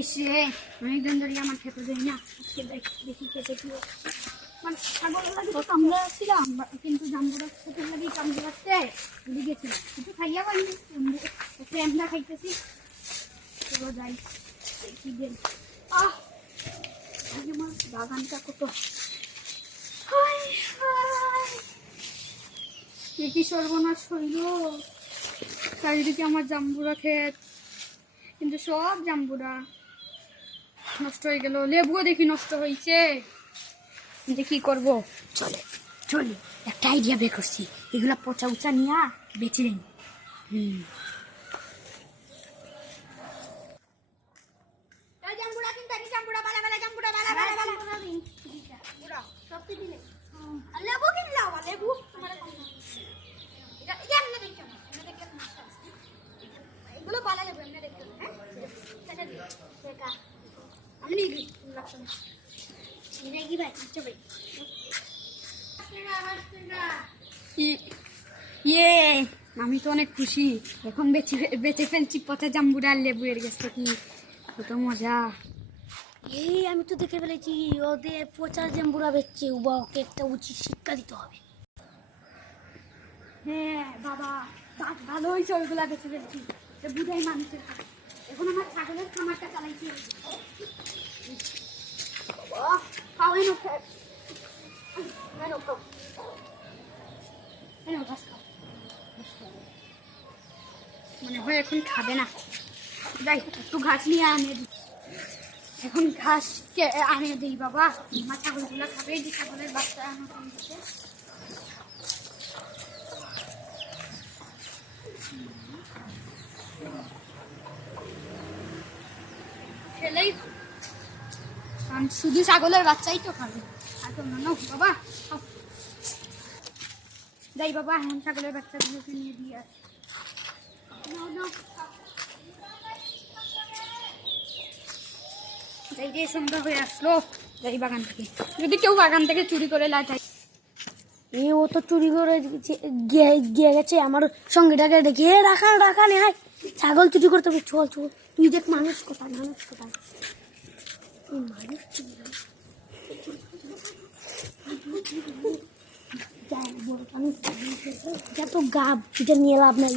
এসে অনেকদিন ধরে আমার খেতে দেয় না, দেখি খেতে কি মানে ছাগল লাগে তো কামড়া ছিলাম, কিন্তু জাম্বুরা খেতে লাগে কামড়াতে ভুলে গেছিলাম, কিছু খাইয়া পাইনি, আমরা খাইতেছি। চলো যাই দেখি গেল। আমার বাগানটা কত কি সর্বনাশ হইল, চারিদিকে আমার জাম্বুরা ক্ষেত, কিন্তু সব জাম্বুরা নষ্ট হয়ে গেল। লেবুও দেখি নষ্ট হয়েছে, যে কি করব। চলে চলে একটা আইডিয়া বের করছি, এগুলা পচা উচা নিয়ে বেঁচে নেই। আমি তো অনেক খুশি, এখন বেঁচে ফেলছি পচা জাম্বুরা আর লেবু এর গেছে, কি কত মজা। এই আমি তো দেখে ফেলেছি ওদের পচা জাম্বুরা বেচছে, ওকে একটা উচিত শিক্ষা দিতে হবে। হ্যাঁ বাবা, ভালো হয়েছে ওইগুলা বেঁচে ফেলছি, বুঝাই মানুষের। এখন আমার ছাগলের খামারটা চালাইছি। মনে হয় এখন খাবে না, যাই একটু ঘাস নিয়ে আনে দিই। এখন ঘাস আনে দিই বাবা, আমার ছাগলগুলো খাবে, যে ছাগলের বাচ্চা আনা দিচ্ছে। খেলেই শুধু ছাগলের বাচ্চাই তো খাবে, আর তো না বাবা। যাই বাবা, এখন ছাগলের বাচ্চাগুলোকে নিয়ে দিয়ে আসি। যাই যে সন্ধ্যা হয়ে আসলো, যাই বাগান থেকে, যদি কেউ বাগান থেকে চুরি করে লাগাই। ও তো চুরি করে গিয়ে গেছে, আমার সঙ্গীটাকে দেখে রাখা রাখা নেই, ছাগল চুরি করতে হবে। চল চল, তুই দেখ মানুষ কোথায়, মানুষ কোথায়, তো গাব এটা নিয়ে লাভ নাই।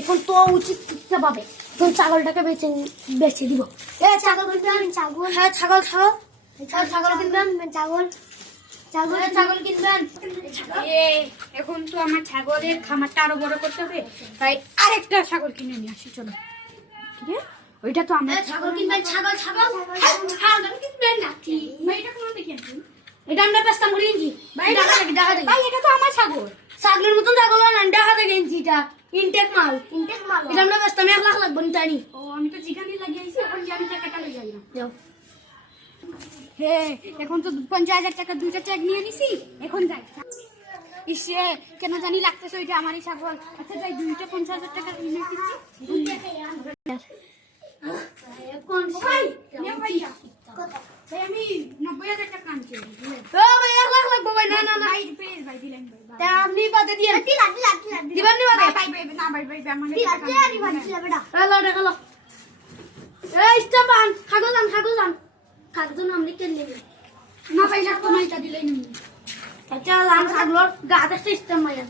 এখন তো উচিত শিক্ষা পাবে, তোর ছাগলটাকে বেচে দিব। ছাগল কিনবেন, ছাগল, হ্যাঁ ছাগল ছাগল ছাগল কিনবেন, ছাগল ছাগল ছাগল কিনবেন। এখন তো আমার ছাগলের খামারটা আরো বড় করতে হবে, তাই আরেকটা ছাগল কিনে নিয়ে আসি। চলো, ঠিক আছে, ওইটা তো আমরা ছাগল কিনবেন, ছাগল ছাগল ছাগল কিনবেন না, এটা কোনো দেখি এটা আমরা ব্যস্ত করে কিনছি ভাই, দেখা দেখি ভাই, এটা তো আমার ছাগল। ছাগলের মতন ছাগল না, দেখা দেখে কিনছি, এটা ইনটেক মাল, এটা আমরা ব্যস্ত, আমি 1 লাখ লাগবো না তাই নি। ও আমি তো যেখানে লাগিয়েছি, এখন আমি টাকাটা লই যাই না। যাও। হ্যাঁ, এখন তো 50,000 টাকা 2টা চেক নিয়ে নিছি, এখন যাই। ইসে কেন জানি লাগতেছে ওইটা আমারই ছাগল। আচ্ছা যাই, 2টা 50,000 টাকা কিনে কিনছি। এখন ভাই আমি 90,000 টাকা আনছি। ও ভাই 1 লাখ লাগবো ভাই, না না না ভাই প্লিজ ভাই, দিলেন ভাই। তা আপনি বাদে দিয়ে দিবেন নি বাদে ভাই ভাই না ভাই ভাই আমার হ্যালো দেখালো। এই স্টাবান ছাগল আন, ছাগল আন, ছাগল নাম লিখে নেবে না ভাই, লাগতো না, এটা দিলেই নি। আচ্ছা আন, ছাগলর গাতে সিস্টেম মাইয়া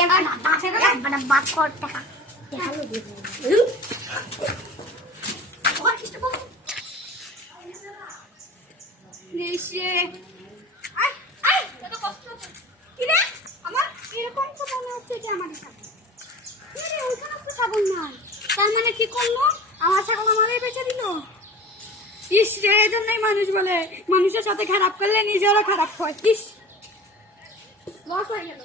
এবার না পাশে করে মানে বাদ কর টাকা দেখালো দিবে। নিশে আই আই কত কষ্ট হচ্ছে। কি রে আমার এরকম তো মনে হচ্ছে যে আমার ছাগল, কি রে ওইখানে তো ছাগল নাই, তার মানে কি করলো, আমার ছাগল আমারই বেঁচে দিল। ইস রে, এজন্যই মানুষ বলে মানুষের সাথে খারাপ করলে নিজেরও খারাপ হয়। ইস লস হয়ে গেল।